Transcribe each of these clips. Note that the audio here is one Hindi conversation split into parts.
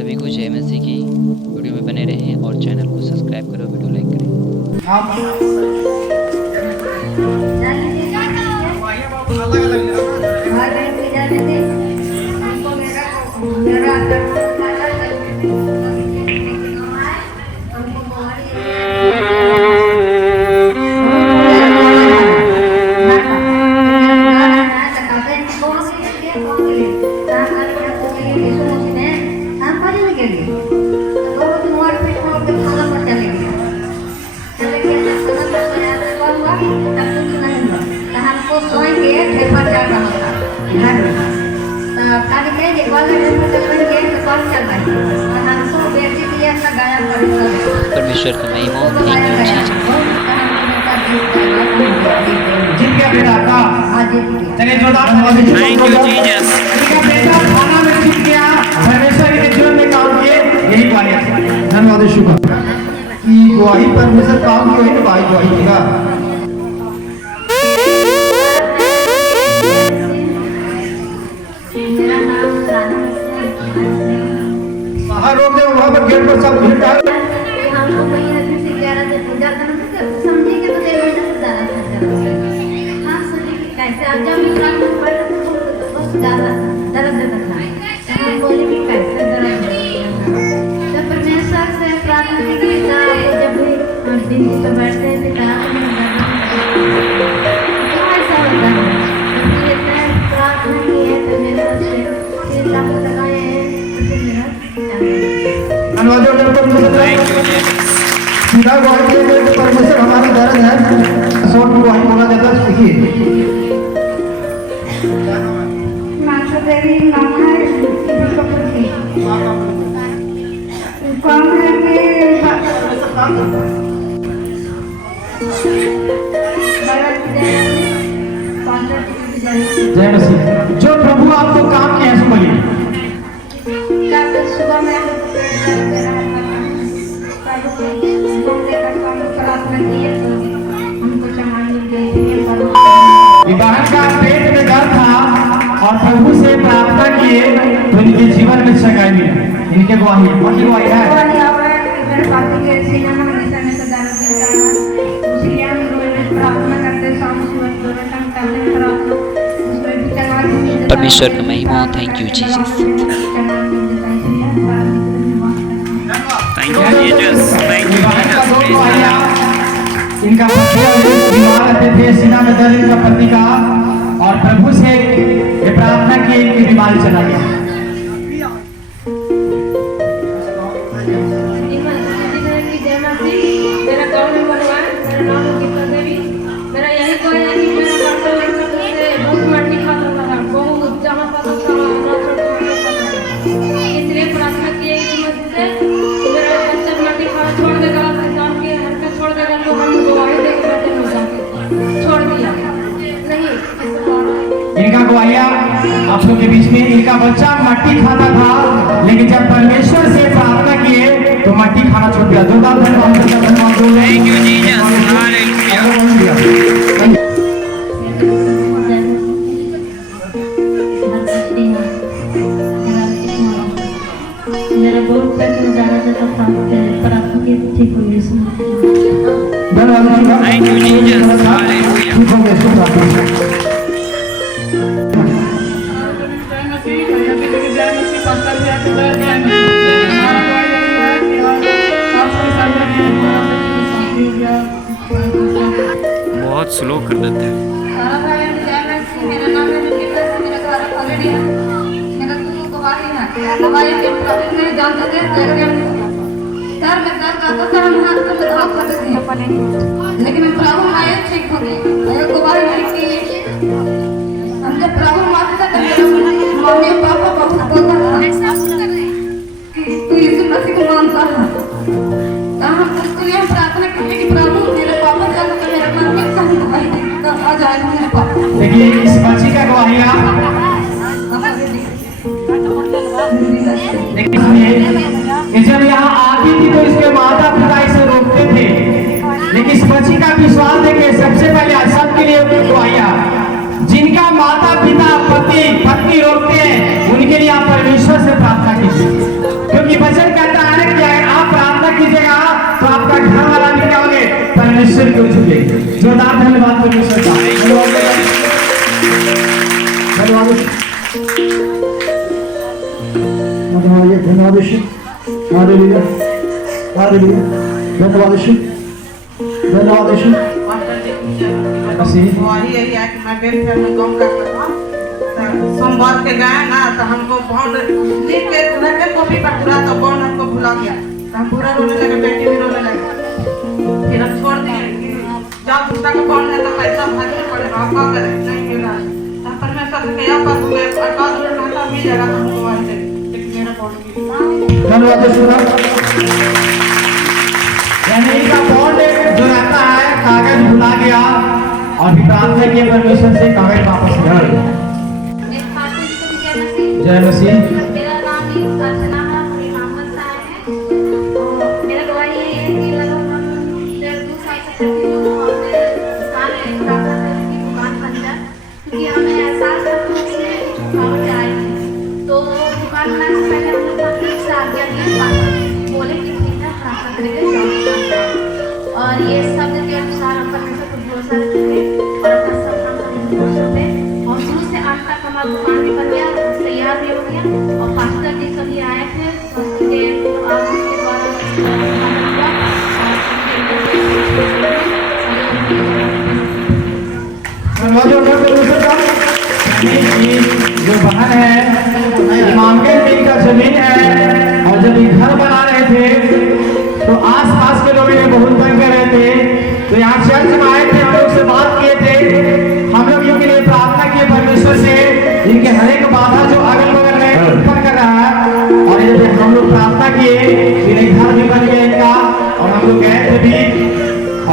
सभी को जय मसीह की। वीडियो में बने रहें और चैनल को सब्सक्राइब करो, वीडियो लाइक करें। परमेश्वर का महिमा। जिनके बेटा का चलिए जोरदार थैंक यू जीसस। जिनका बेटा खाना में सीख गया, परमेश्वर के जीवन में काम किए, यही गवाही। धन्यवाद शुक्र की गवाही परमेश्वर काम की वही भाई गवाही देगा। बाहर रोक दे, वहां पर गेट पर सब भीड़ डाल। सीधा गवाही के परमेश्वर हमारा दर्द है, शॉर्ट में गवाही बोला जाता है। देखिए देवी नाम है कौन है जय मसीह। जो प्रभु आपको काम किया है सो बोलिए। सुबह में बहन का पेट में दर्द था और प्रभु से प्रार्थना किए तो इनके जीवन में सगाई मिली। इनके गवाही है। परमेश्वर का महिमा। Thank you Jesus. इनका बीमार रहते थे, सीना में दर्द इनका पति का, और प्रभु से ये प्रार्थना की, इनकी बीमारी चला गया। मेरा गाँव में बनवा, मेरा नाम गीता देवी। मेरा यही कोई है कि मेरा बच्चा लड़का से बहुत मट्टी खाता था, बहुत जमा पाता था, इसलिए प्रार्थना की कि मुझसे मेरा बच्चा मट्टी खाना छोड़ देगा, जान के हरकत छोड़ देगा, तो हम गवाही देकर बैठे हो जाके छोड़ दिया नहीं। इनका गवाहिया आप लोग के बीच में, इनका बच्चा मट्टी खाता था, लेकिन जब परमेश्वर से प्रार्थना किए तो मट्टी खाना छोड़ दिया। जोरदार धन्यवाद। Thank you Jesus. हालेलुया। मेरा बहुत पेट में जाना जाता था, प्रार्थना की ठीक हो गई। धन्यवाद। Thank you Jesus. हालेलुया। ठीक हो गए। बहुत स्लो कर देते हैं। मेरा नाम है निकिता, मेरा घर ऑलरेडी है, मेरा तो गवाही है। गवाही के प्रभु ने जानते थे घर में करता था, हम हाथ में दवा करते थे, लेकिन प्रभु आए ठीक हो गए। ये गवाही नहीं की हम जब प्रभु मानते थे, मम्मी पापा बहुत बोलता था तू यीशु मसीह को मानता है, तो हम उसको ये प्रार्थना करते कि प्रभु मेरे पापा जानते मेरा मन में सही गवाही तो आ जाए मेरे पापा। देखिए इस बच्ची का गवाहिया देखिए, जब यहाँ आती थी तो इसके माता पिता इसे रोकते थे, लेकिन इस बच्ची का विश्वास देखिए। सबसे पहले सबके लिए गवाहिया, जिनका माता पिता पति पत्नी रोकते हैं, उनके लिए आप परमेश्वर से प्रार्थना कीजिए, क्योंकि धन्यवाद ईश्वर, हालेलुया, हालेलुया, धन्यवाद ईश्वर, धन्यवाद ईश्वर। वही यही है कि मैं बेलफेयर में काम करता था। सोमवार के गए ना तो हमको बहुत लिख के रखे कॉपी पर पूरा, तो बॉन्ड हमको भुला गया, तो हम पूरा रोने लगे, बेटी भी रोने लगे। फिर हम छोड़ दिए कि जब तक बॉन्ड है तो पैसा भरना पड़ेगा, क्या करें, नहीं मिल रहा है। तब परमेश्वर से क्या कर दूंगा, 50 पैसा मिल जाएगा तो हमको वही दे, लेकिन मेरा बॉन्ड धन्यवाद ईश्वर। यानी का बॉन्ड जो रहता है, कागज भुला गया और फिर प्रार्थना किए परमेश्वर से कागज वापस घर। जय मसीह। मेरा नाम ही अर्चना है, मेरी मोहम्मद साहब है। तो मेरा गवाही ये है कि लगभग हम 1.5 साल से करती हूँ, हमने दुकान है, रास्ता से उसकी दुकान बन जाए, क्योंकि हमें एहसास था कि रुकावट आएगी। तो दुकान बनाने से पहले हम लोग 5 से आज्ञा दिए, बोले कि ठीक है प्रार्थना करेंगे, और ये शब्द के अनुसार हम परमेश्वर को भरोसा रखेंगे और अपना सब काम करेंगे भरोसे पे। और शुरू से अंत तक हमारा दुकान भी बन गया, तैयार भी हो गया। और पास्टर जी सभी आए थे, उनके आवाज़ के द्वारा जो बहन है इमामगंज में इनका जमीन है, और जब ये घर बना रहे थे तो आस-पास के लोग इन्हें बहुत तंग कर रहे थे। तो यहाँ चर्च में आए थे, हम लोग से बात किए थे, हम लोग इनके लिए प्रार्थना किए परमेश्वर से, इनके हर एक बाधा जो अगल बगल में उत्पन्न कर रहा है। और ये हम लोग प्रार्थना किए, इन्हें घर भी बन गया इनका, और हम लोग गए थे भी,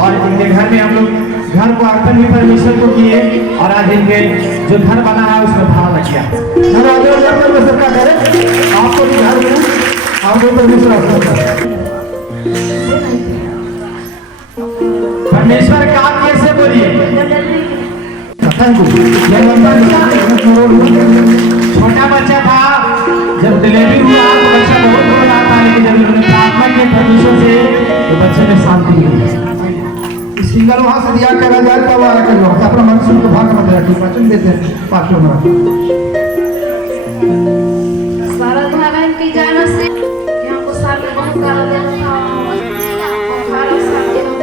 और इनके घर में हम लोग घर को अर्पण भी परमेश्वर को किए, और आज इनके जो घर बना है उसमें भाड़ा लग गया। परमेश्वर का करे आपको भी घर में आपको परमेश्वर परमेश्वर का कैसे बोलिए। छोटा बच्चा था, जब डिलीवरी हुआ तो बच्चा बहुत रो रहा था, लेकिन जब उन्होंने प्रार्थना की परमेश्वर से तो बच्चे में शांति मिली। सिंगल वहां से दिया करा जाए तब आया कर लो, अपना मन सुन को भाग मत रखिए, वचन देते हैं पास्टर महाराज। सारा भागन की जान से कि हमको साल में बहुत काला दिन था, 18 साल के लोग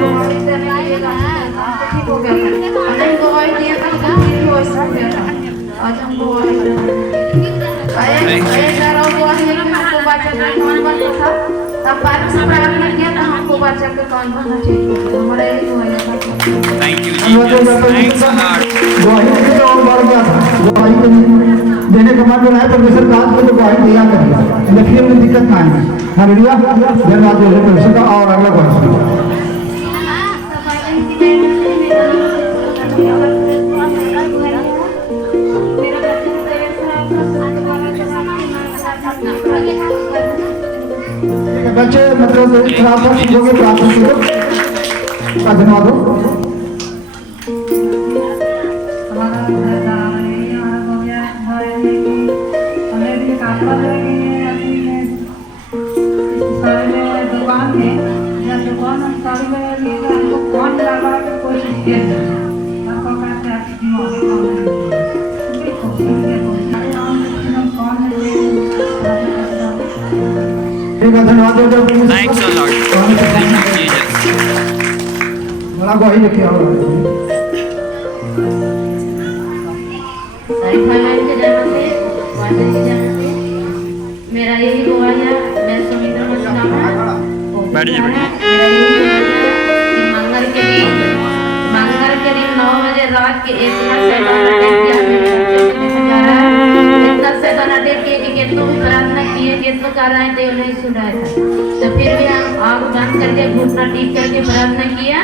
गवाही देने लगेगा, तो ठीक हो गया था। नहीं गवाही दिया था तो फिर भी वैसा हो गया था। आज हम गवाही एक गवाही देना हमको बच्चा का कौन बनता था, तब बाद में प्रार्थना किया था हमको बच्चा का कौन बनना ठीक हो गया। हमारा यही हुआ था। Thank you, Jesus. Thanks a lot. गवाही देने और बढ़ गया था, गवाही देने के बाद जो है परमेश्वर काज को तो गवाही दिया करेगा, लेकिन में दिक्कत ना आएगी। हालेलुया, धन्यवाद देते परमेश्वर का। और अगला क्वेश्चन बच्चे मतलब खराब हो चीजों के प्रार्थना करो, धन्यवाद हो। हमारा घर हो गया है कि हमें भी काटवा लगे सारे दुकान में, जब दुकान हम सारी में हमको कौन लगा के कोई चीज हमको कहते हैं कि धन्यवाद। Thanks a lot. Thank you, Jesus. बड़ा गवाही लेके आओ। मेरा यही गवाही है, मैं सुमित्रा मसीना हूँ। बैठ जाइए, बैठ मंगल के दिन 9 बजे रात के इतना शैतान अटैक किया, मेरे बच्चे को देखा जा रहा है, इतना शैतान अटैक किया कि कितनों भी प्रार्थना किए, कितनों कर रहे थे, नहीं सुन रहा था। तो फिर भी हम आग बंद करके घुटना टीक करके प्रार्थना किया।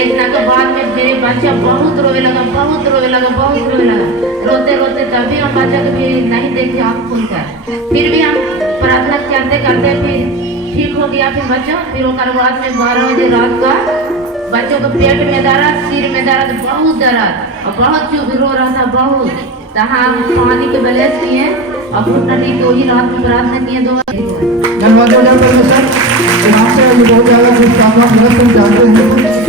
एक दिन के बाद में मेरे बच्चा बहुत रोने लगा, बहुत रोने लगा, बहुत रोने लगा, रोते रोते तभी हम बच्चा को भी नहीं देखे आँख खोलकर। फिर भी हम प्रार्थना करते करते फिर ठीक हो गया फिर बच्चा। फिर वो बाद में 12 बजे रात का बच्चों को पेट में दर्द, सिर में दर्द, बहुत दर्द, और बहुत चुप रो रहा था बहुत। तो हम पानी के बैलेंस किए और घुटना टीक के वही रात में प्रार्थना किए। 2 धन्यवाद परमेश्वर, आपसे बहुत ज्यादा कुछ काम जानते हैं।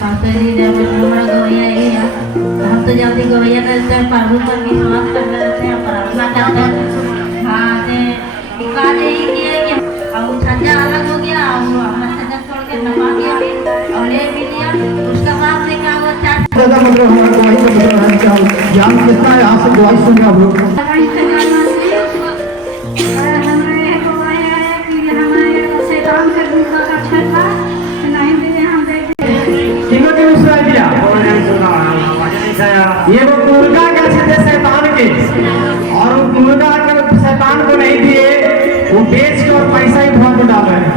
पापा जी जब हमारा गवाही गवैया करते हैं, प्रभु पर विश्वास करते रहते हैं, प्रार्थना करते हैं। हाँ ते का दे ही किए कि अब छंजा अलग हो गया, अब हमारा छंजा छोड़ के नमा किया भी और ले भी लिया। उसका बाद से क्या हुआ, चार दादा मतलब हमारा गवाही का मतलब है क्या ज्ञान कितना है, यहाँ से गवाही सुन आप लोग। किन्हों के विश्वास दिया? ये वो मुर्गा के थे शैतान के, और वो मुर्गा के शैतान को नहीं दिए, वो बेच के और पैसा ही भर को डाल रहे हैं।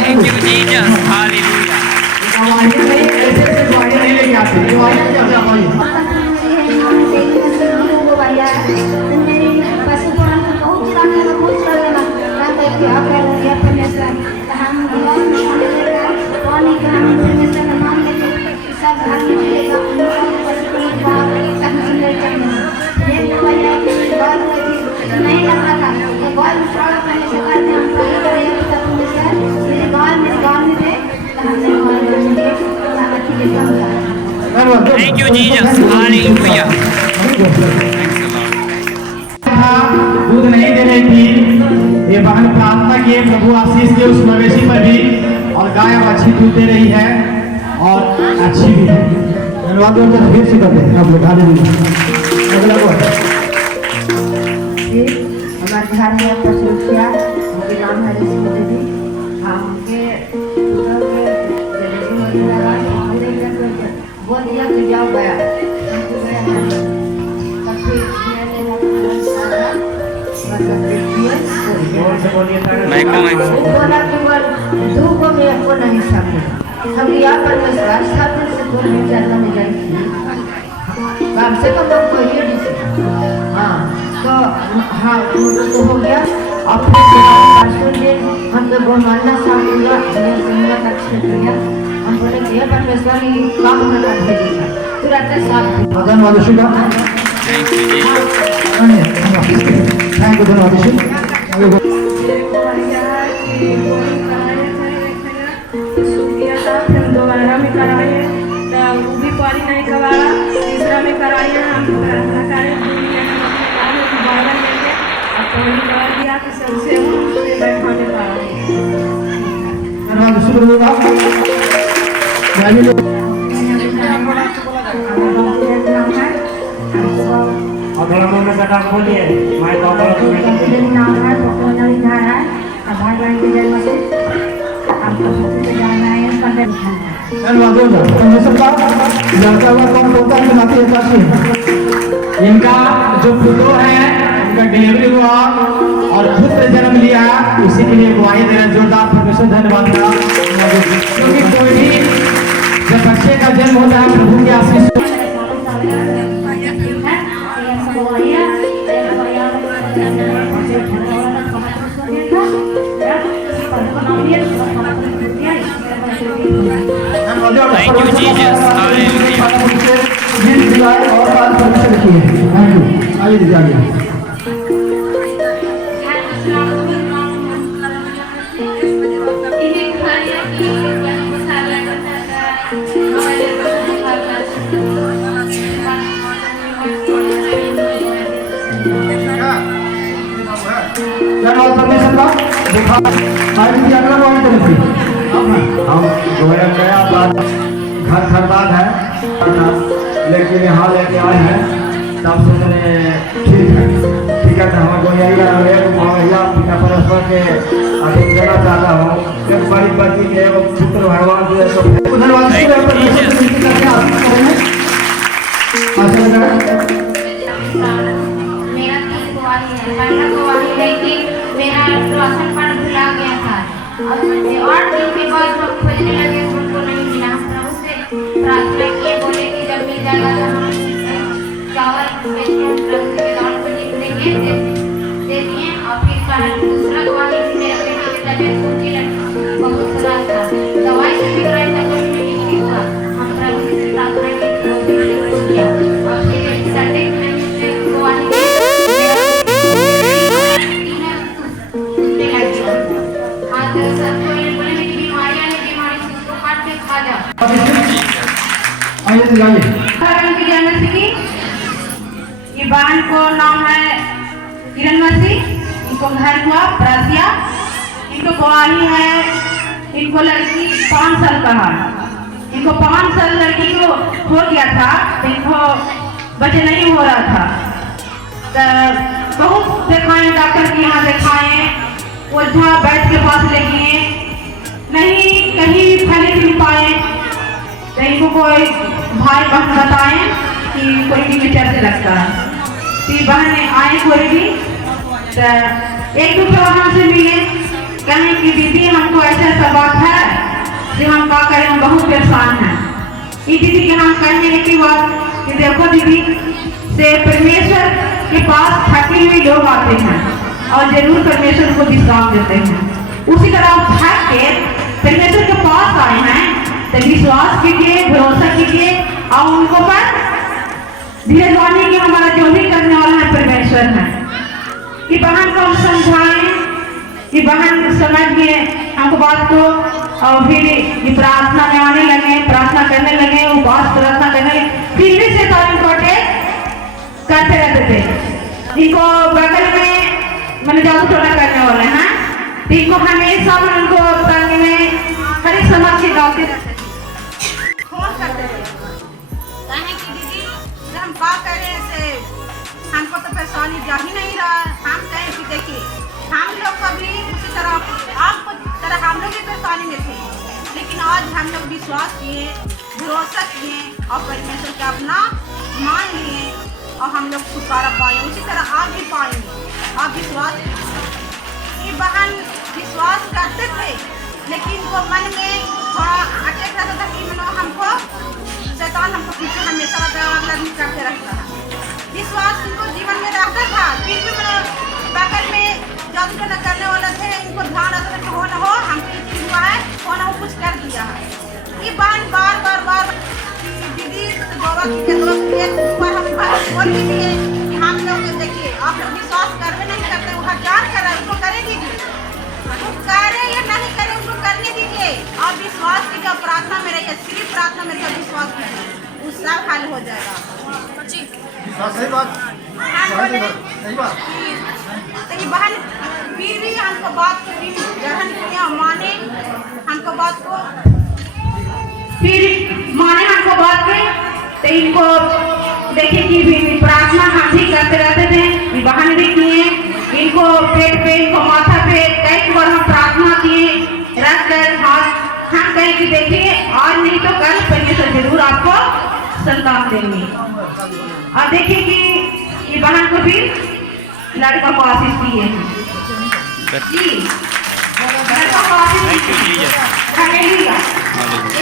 Thank you, Jesus. Hallelujah. गवाही नहीं, ऐसे गवाही नहीं लेके आते, गवाही क्या गवाही Thank you, Jesus. Hallelujah. दूध नहीं दे रही थी, ये बहन प्रार्थना किए, प्रभु आशीष दे उस मवेशी पर भी, और गाय अब अच्छी दूध दे रही है और अच्छी भी है। धन्यवाद। फिर से करते हैं आप लोग। अगला हमारे घर में पशुखिया उनके नाम है ऋषि देवी। हमके वो दिया कि जाओ गया, हमको गया तब फिर बोला कि दो को मेरे को नहीं समझे, हम यहाँ पर विश्वास था से बोलने चलना में जाएगी कम से कम हमको ये नहीं। हाँ तो हाँ तो हो गया। अपने पासवर्ड दे हमको बोलना साफ हुआ, हमें अच्छे किया। हम बोले कि परमेश्वर ही काम करना भेजेगा, तुरंत साफ। धन्यवाद शुभ। Thank you, Jesus. Thank you. धन्यवाद दोबारा में कराए तो वो भी पारी नहीं करवाया, तीसरा में कराए हम प्रार्थना करें बारह लेंगे और पानी कर दिया कि सबसे बैठाने पाए। धन्यवाद शुक्र होगा। बोलिए नाम है भाई बहन के जन्म से आपको जाना है। लड़का हुआ कौन होता है नाती एकादशी। इनका जो पुत्र है उनका डिलीवरी हुआ और पुत्र जन्म लिया, उसी के लिए गवाही दे रहे हैं। जोरदार परमेश्वर धन्यवाद करा, क्योंकि कोई भी जब बच्चे का जन्म होता है प्रभु की आशीष Thank you, Jesus. Hallelujah. और बात परमेश्वर की है। Thank you. आइए दीजिए आगे। धन्यवाद परमेश्वर का। आइए दीजिए अगला गवाही करें फिर। हम गोया गया बात घर खरबाद है, लेकिन यहाँ लेके आए हैं तब से मैंने ठीक है तो हम गोया पिता परमेश्वर के अभी देना चाहता हूँ। एक बड़ी बच्ची के एगो पुत्र भगवान जो है सो धन्यवाद। मेरा 3 गवाही है। पहला गवाही है कि मेरा राशन कार्ड भुला गया था और दिन के बाद हम खोजने लगे, उनको नहीं मिला। हम प्रभु से प्रार्थना किए, बोले कि जब मिल जाएगा तो हम चावल प्रभु के दान को देंगे, दे दिए। और फिर दूसरा गवाही मेरे बेटे की तबीयत उनकी बहुत खराब था, दवाई से भी कराई तब भी नहीं हुआ। हम प्रभु से प्रार्थना किया और फिर संडे में गवाही आइए मसीह की। ये बहन को नाम है किरण मसीह, इनको घर हुआ प्रासिया। इनको गवाही है, इनको लड़की 5 साल का है। इनको 5 साल लड़की को हो गया था, इनको बच्चे नहीं हो रहा था। तो बहुत दिखाए, डॉक्टर के यहाँ दिखाए, ओझा बैठ के पास ले गए, नहीं कहीं फैले नहीं पाए। तो इनको कोई भाई बहन बताए कि कोई भी विचार से लगता है। तो बहन आए कोई भी, तो एक दूसरे वहाँ से मिले, कहें कि दीदी हमको ऐसा ऐसा बात है जो हम क्या करें, हम बहुत परेशान हैं। ये दीदी के हम कहने की बात कि देखो दीदी से परमेश्वर के पास थके हुए लोग आते हैं और जरूर परमेश्वर को विश्राम देते हैं। उसी तरह हम थक के परमेश्वर के पास आए हैं, तो विश्वास कीजिए, भरोसा कीजिए और उनको पर धीरे मानिए कि हमारा जो भी करने वाला है परमेश्वर है। ये बहन को हम समझाएं, ये बहन समझ गए हमको बात को, और फिर ये प्रार्थना में आने लगे, प्रार्थना करने लगे, उपवास प्रार्थना करने लगे। फिर भी से इनको अटैक करते रहते थे। इनको बगल में मैंने जादू टोना करने वाले हैं, तो इनको हमेशा उनको करने में हर एक समाज के गाँव के फोन करते थे, कहें कि दीदी हम क्या करें से हमको तो परेशानी जा ही नहीं रहा। हम कहें कि देखिए हम लोग कभी उसी तरह आपको तरह हम लोग भी परेशानी में थे, लेकिन आज हम लोग विश्वास किए, भरोसा किए और परमेश्वर के अपना मान लिए और हम लोग छुटकारा पाए। उसी तरह आप भी पाएंगे। आप विश्वास, ये बहन विश्वास करते थे, लेकिन वो मन में थोड़ा अटैक रहता था कि मतलब हमको शैतान हमको पीछे हमेशा लड़नी करते रहता है। विश्वास उनको जीवन में रहता था, फिर भी मतलब बगल में जादू टोना करने वाले थे, इनको ध्यान रहता था कि हो न हो हमको ये चीज हुआ है, हो न हो कुछ कर दिया है। ये बहन बार बार बार दीदी बाबा के दोस्त एक ऊपर हम बोल दीजिए कि हम लोग देखिए आप लोग विश्वास करते नहीं करते, वो हजार कर रहे उनको करे दीजिए, वो करे या नहीं करे उनको करने दीजिए। आप विश्वास कीजिए, प्रार्थना में रहिए, सिर्फ प्रार्थना में सब विश्वास करें, वो सब हल हो जाएगा। सही बात, सही बात। तो ये बहन फिर भी हमको बात को ग्रहण किया, माने हमको बात को, फिर माने हमको बात के। तो इनको देखिए कि भी प्रार्थना हम भी करते रहते थे, बहन भी किए, इनको पेट पे, इनको माथा पे कई बार हम प्रार्थना किए, रख कर हाथ हम कहें कि देखिए आज नहीं तो कल परमेश्वर जरूर आपको संतान देंगे। और देखिए कि ये बहन को भी लड़का को आशीष दिए हैं जी, लड़का को आशीष दिए।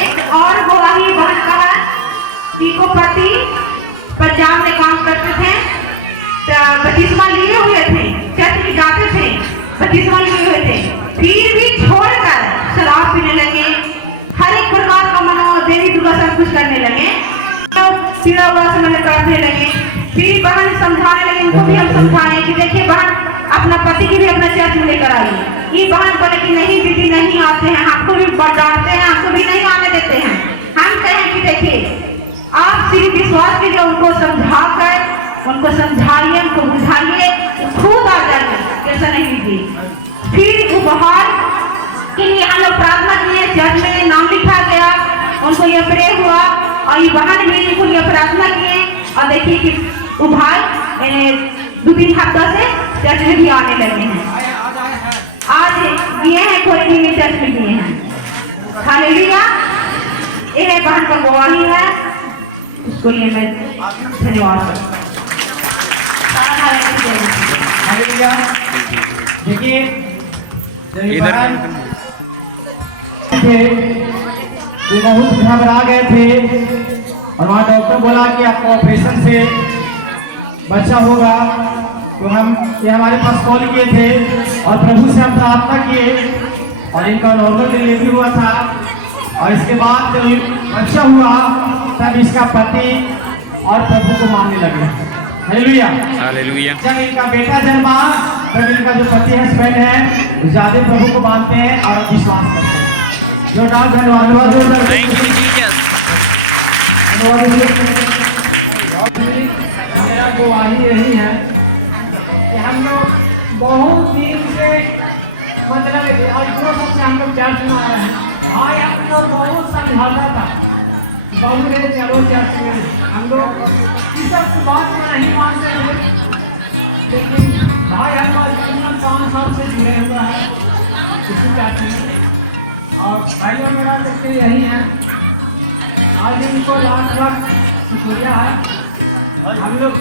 एक और गवाही बहन का है, इनको पति पंजाब में काम करते थे, तो बपतिस्मा लिए हुए थे, चर्च में जाते थे, बपतिस्मा लिए हुए थे, फिर भी छोड़कर शराब पीने लगे, हर एक प्रकार का मनो देवी दुर्गा सब कुछ करने लगे, सिरा से मैंने करने लगे। फिर बहन समझाने लगे, उनको भी हम समझाएं कि देखिए बहन अपना पति की भी अपना चर्च में लेकर आइए। ये बहन बोले कि नहीं दीदी नहीं आते हैं, हमको भी डांटते हैं, हमको भी नहीं आने देते हैं। हम कहें कि देखिए आप सिर्फ विश्वास कीजिए, उनको समझाकर उनको समझाइए, उनको बुझाइए, खुद आ जाइए, कैसा नहीं कीजिए। फिर उपहार के लिए हम लोग प्रार्थना किए, चर्च में नाम लिखा गया, उनको ये प्रे हुआ और ये बहन भी उनको ये प्रार्थना किए। और देखिए कि वो भाई 2-3 हफ्ता से चर्च में भी आने लगे हैं, आज दिए हैं कोई में चर्च में दिए हैं। हालेलुया, ये बहन का गवाही है, उसको लिए मैं धन्यवाद हालेलुया। देखिए बहन थे तो बहुत घबरा गए थे और वहाँ डॉक्टर बोला कि आपको ऑपरेशन से बच्चा होगा। तो हम ये हमारे पास कॉल किए थे और प्रभु से हम प्रार्थना किए और इनका नॉर्मल डिलीवरी हुआ था। और इसके बाद जब बच्चा हुआ तब इसका पति और प्रभु को मानने लगे। Hallelujah, hallelujah. जब इनका बेटा जन्मा तब इनका जो पति हस्बैंड है ज्यादा प्रभु को मानते हैं और विश्वास करते हैं। जो धन्यवाद। गवाही यही है कि हम लोग बहुत दिन से मतलब और दो सबसे हम लोग चर्च में आ रहे हैं। भाई हम लोग बहुत समझाता था बहू रे चलो चर्च में, हम लोग इस सब बात में नहीं मानते थे, लेकिन भाई हम लोग 5 साल से जुड़े हुए हैं इसी चर्च में। और भाइयों मेरा देखते यही है, आज इनको लाख शुक्रिया है हम लोग।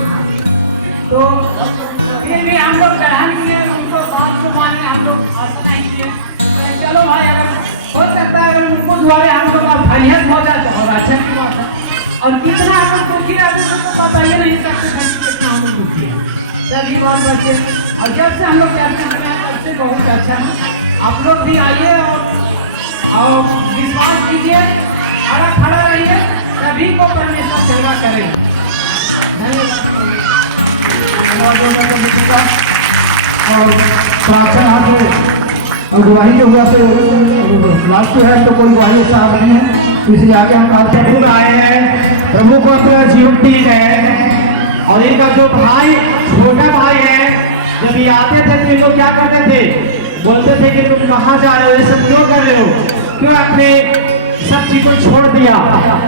तो फिर भी हम लोग ग्रहण किए, उनको बात को माने, हम लोग आशा नहीं किए। तो चलो भाई अगर हो सकता है अगर उनको द्वारे हम लोग का फलियत हो जाए तो और अच्छा की बात है। और कितना हम लोग दुखी रहते हैं तो पता ही नहीं सकते थे कि कितना हम लोग दुखी है। तभी बात बचे और जब से हम लोग कहते हैं तब से बहुत अच्छा है। आप लोग भी आइए और विश्वास कीजिए, खड़ा रहिए, सभी को परमेश्वर सेवा करें। और प्रार्थना और गवाही जो हुआ से लास्ट है तो कोई गवाही साहब नहीं है, इसलिए आगे हम प्रभु आए हैं, प्रभु को अपना जीवन ठीक है। और इनका जो भाई छोटा भाई है, जब ये आते थे तो ये लोग क्या करते थे, बोलते थे कि तुम कहाँ जा रहे हो, ये सब क्यों कर रहे हो, क्यों अपने सब चीज को छोड़ दिया।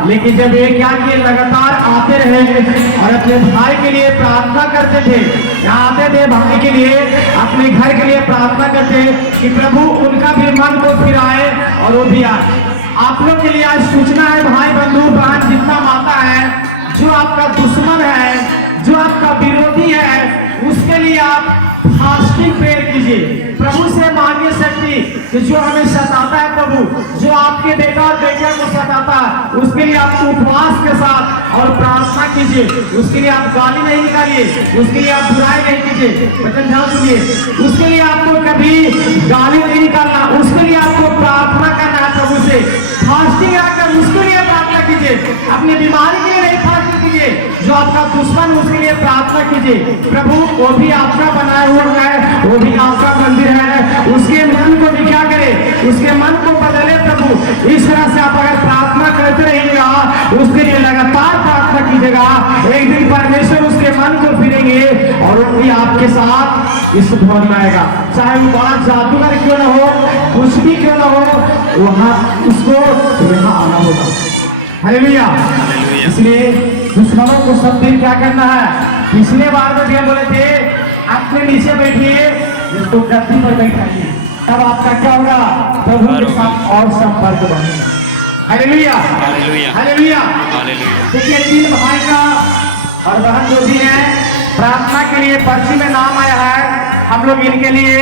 लेकिन जब ये क्या किए, लगातार आते रहे और अपने भाई के लिए प्रार्थना करते थे। यहाँ आते थे भाई के लिए, अपने घर के लिए प्रार्थना करते कि प्रभु उनका भी मन को फिराए और वो भी आए। आप लोग के लिए आज सूचना है भाई बंधु बहन, जितना माता है, जो आपका दुश्मन है, जो आपका विरोधी है, उसके लिए आप फास्टिंग प्रेयर कीजिए, प्रभु से मांगिए शक्ति कि जो हमें सताता है प्रभु, जो आपके बेटा और बेटिया को सताता है, उसके लिए आप उपवास के साथ और प्रार्थना कीजिए। उसके लिए आप गाली नहीं निकालिए, उसके लिए आप बुराई नहीं कीजिए, वचन ध्यान सुनिए। उसके लिए आपको कभी गाली नहीं निकालना, उसके लिए आपको प्रार्थना करना है प्रभु से। फास्टिंग आकर उसके लिए प्रार्थना कीजिए, अपनी बीमारी के लिए नहीं फास्टिंग कीजिए, जो आपका दुश्मन उसके लिए प्रार्थना कीजिए। प्रभु वो भी आपका बनाया हुआ है, वो भी आपका मंदिर है, उसके मन को भी क्या करे, उसके मन को बदले प्रभु। इस तरह से आप अगर प्रार्थना करते रहिएगा, उसके लिए लगातार प्रार्थना कीजिएगा, एक दिन परमेश्वर उसके मन को फिरेंगे और वो भी आपके साथ इस भवन में आएगा। चाहे वो बड़ा जादूगर क्यों ना हो, कुछ भी क्यों ना हो, वहां उसको यहाँ आना होगा। हालेलुया। इसलिए दुश्मनों को सब दिन क्या करना है, पिछले बार में भी बोले थे अपने नीचे बैठिए, जिसको गद्दी पर बैठाइए, तब आपका क्या होगा, प्रभु के साथ और संपर्क बनेगा। Hallelujah, hallelujah. देखिए 3 भाई का और बहन जो भी है, प्रार्थना के लिए पर्ची में नाम आया है। हम लोग इनके लिए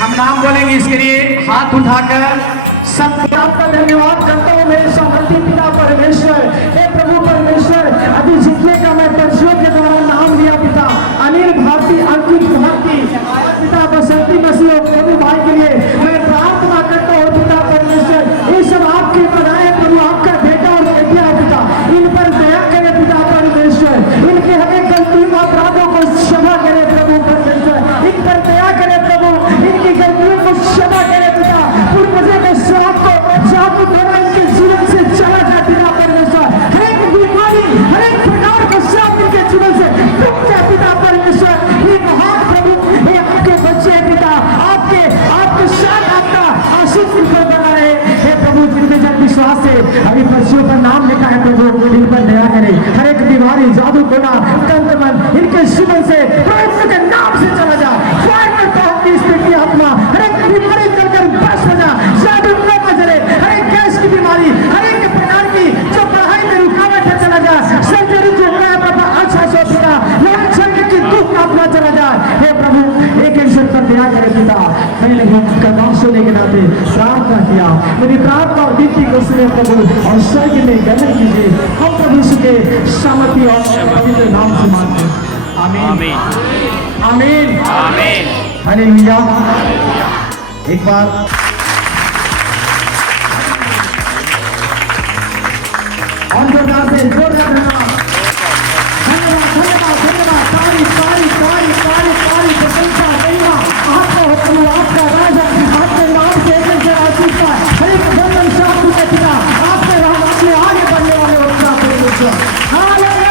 हम नाम बोलेंगे, इसके लिए हाथ उठाकर सब आपका धन्यवाद करता हूँ मेरे समृद्धि पिता परमेश्वर। हे प्रभु परमेश्वर, अभी जितने का मैं पर्चियों के द्वारा नाम लिया पिता, अनिल भारती, अंकित भारती, पिता बसंती मसीह प्रभु भाई के लिए मैं प्रार्थना करता हूँ पिता परमेश्वर। ये सब आपके बनाए प्रभु, आपका बेटा और बेटिया पिता, इन पर दया करे पिता परमेश्वर, इनके हमें गलतियों अपराधों को क्षमा करे प्रभु परमेश्वर, इन पर दया करे प्रभु, इनकी गलतियों को क्षमा करे पिता। पूर्वजों के श्राप को जादू द्वारा इनके जीवन से चला जाए पिता परमेश्वर। हर एक बीमारी, हर एक प्रकार का श्राप इनके जीवन से टूट जाए पिता परमेश्वर। ये महान प्रभु, ये आपके बच्चे हैं पिता, आपके साथ आपका आशीष इन पर बना रहे। हे प्रभु, जिनमें जब विश्वास से अभी पर्चियों पर नाम लिखा है प्रभु, इन पर दया करे। हर एक बीमारी, जादू टोना, कंटमन इनके जीवन से प्रभु के नाम से चला जाए। फायर करता हूँ कि इसकी आत्मा, हर एक बीमारी चलकर बस हो जाए, जादू न बजरे, हर एक गैस की बीमारी, हर एक प्रकार की जो पढ़ाई में रुकावट है चला जाए, सर्जरी जो हुआ है बाबा अच्छा से पिता, लक्षण की दुख आत्मा चला जाए। हे प्रभु, एक इंसान पर दया करे पिता। मैंने आपका नाम सुनने के नाते प्रार्थना किया, मेरी प्रार्थना और विनती को सुने प्रभु और स्वर्ग में ग्रहण कीजिए। हम प्रभु यीशु के सामर्थ्य और पवित्र नाम से मांगते हैं, आमीन, आमीन, आमीन। हालेलुया। एक बार और जोरदार से जोरदार धन्यवाद, धन्यवाद, धन्यवाद। सारी सारी सारी सारी सारी प्रशंसा महिमा आपका हो प्रभु, आपका राजा, आपके नाम से एक आशीष का हर एक बंधन शांति के पिता, आपके नाम आपके आगे बढ़ने वाले होगा परमेश्वर। हालेलुया।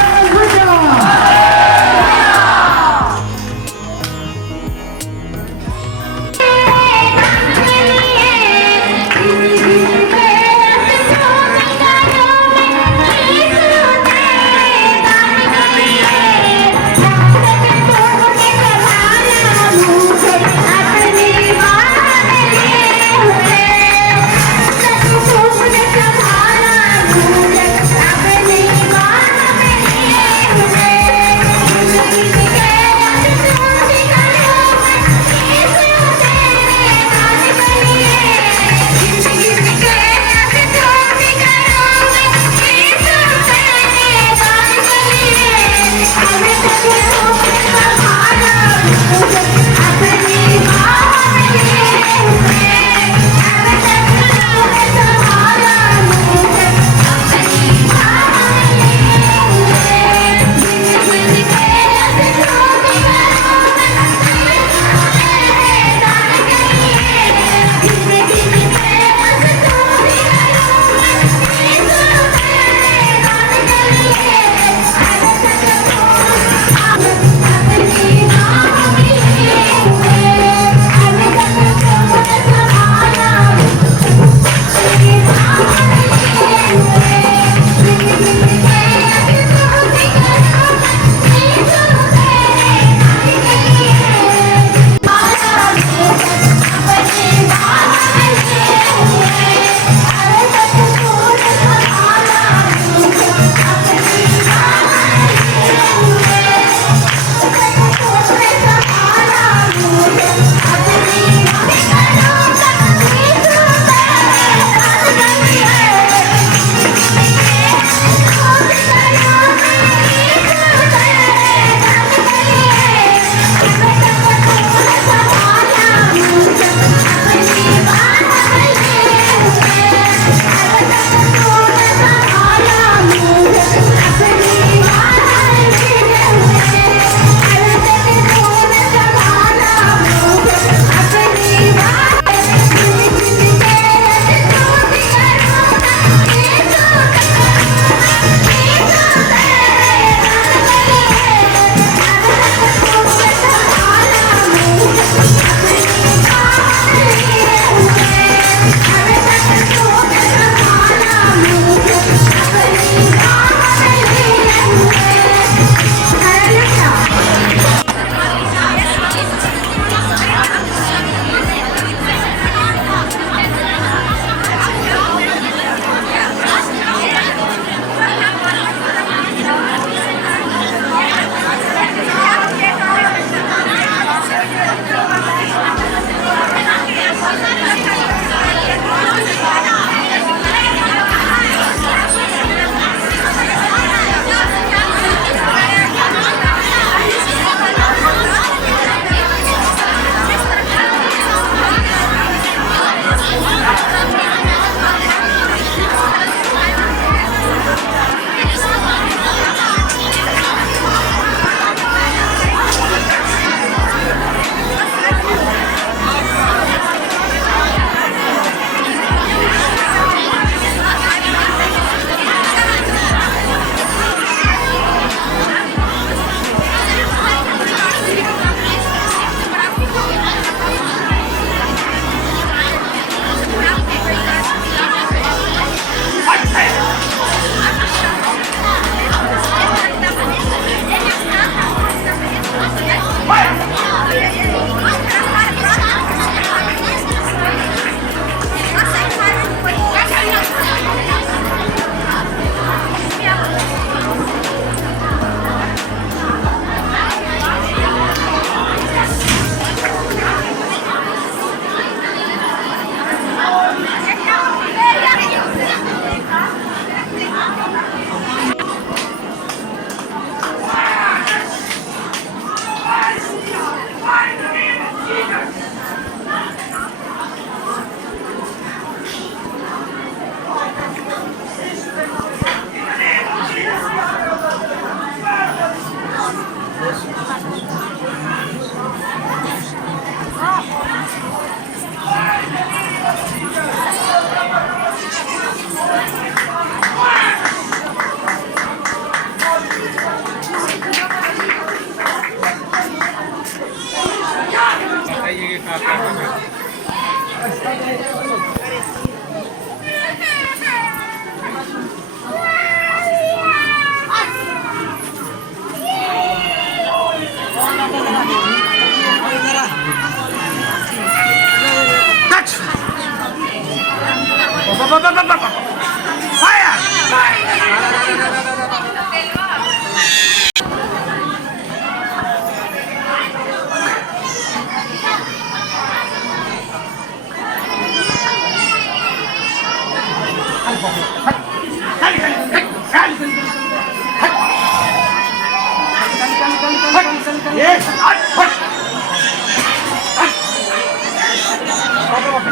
ये हट हट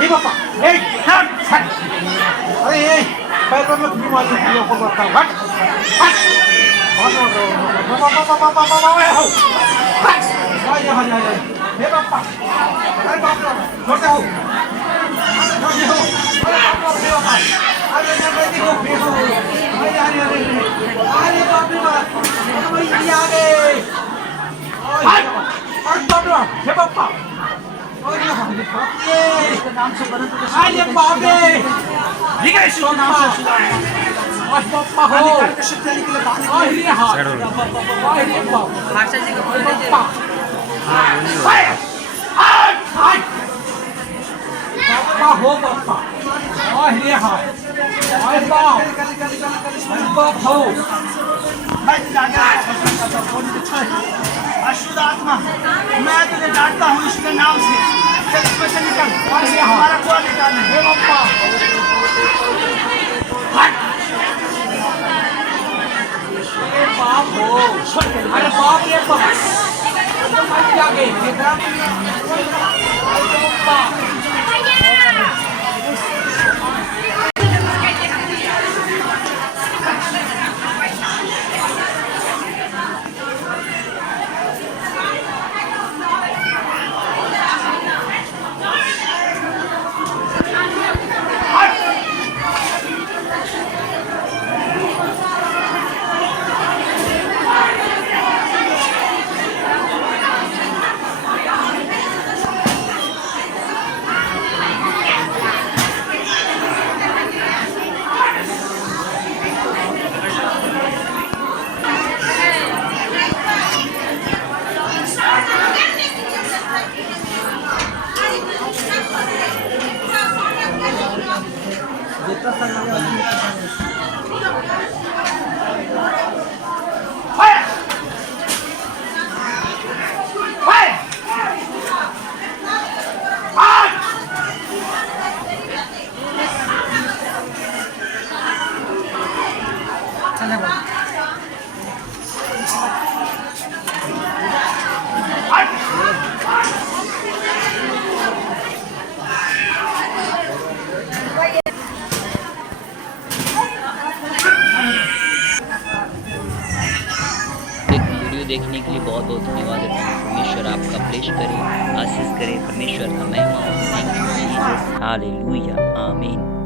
ये पापा ए हट हट अरे ये पैर पर मत भी मारी ये ऊपर करता हट हट पापा हो हट ये पापा अरे बाप रे छोटे हो छोटे हो अरे पापा अरे मैं देखो देखो अरे बाप रे बाप अरे ये आ गए हट अरे बाप रे हे पापा अरे नाम से बना तो अरे बाप रे ठीक है इसको नाम से आज पापा हो अरे हां अरे बाप भाषा जी को बोल दीजिए हां बोलिए हट हट पापा हो पापा अरे हां अरे बाप हो मैं अशुद्ध आत्मा मैं तुझे डांटता हूँ इसके नाम से चल इसमें से निकल हमारा कुआ निकालना हे पापा हट अरे बाप हो अरे बाप रे बाप क्या गए देखने के लिए बहुत बहुत धन्यवाद। परमेश्वर आपका ब्लेस करे, आशीष करे। परमेश्वर का महिमा हो। थैंक यू जीसस, हालेलुया, आमीन।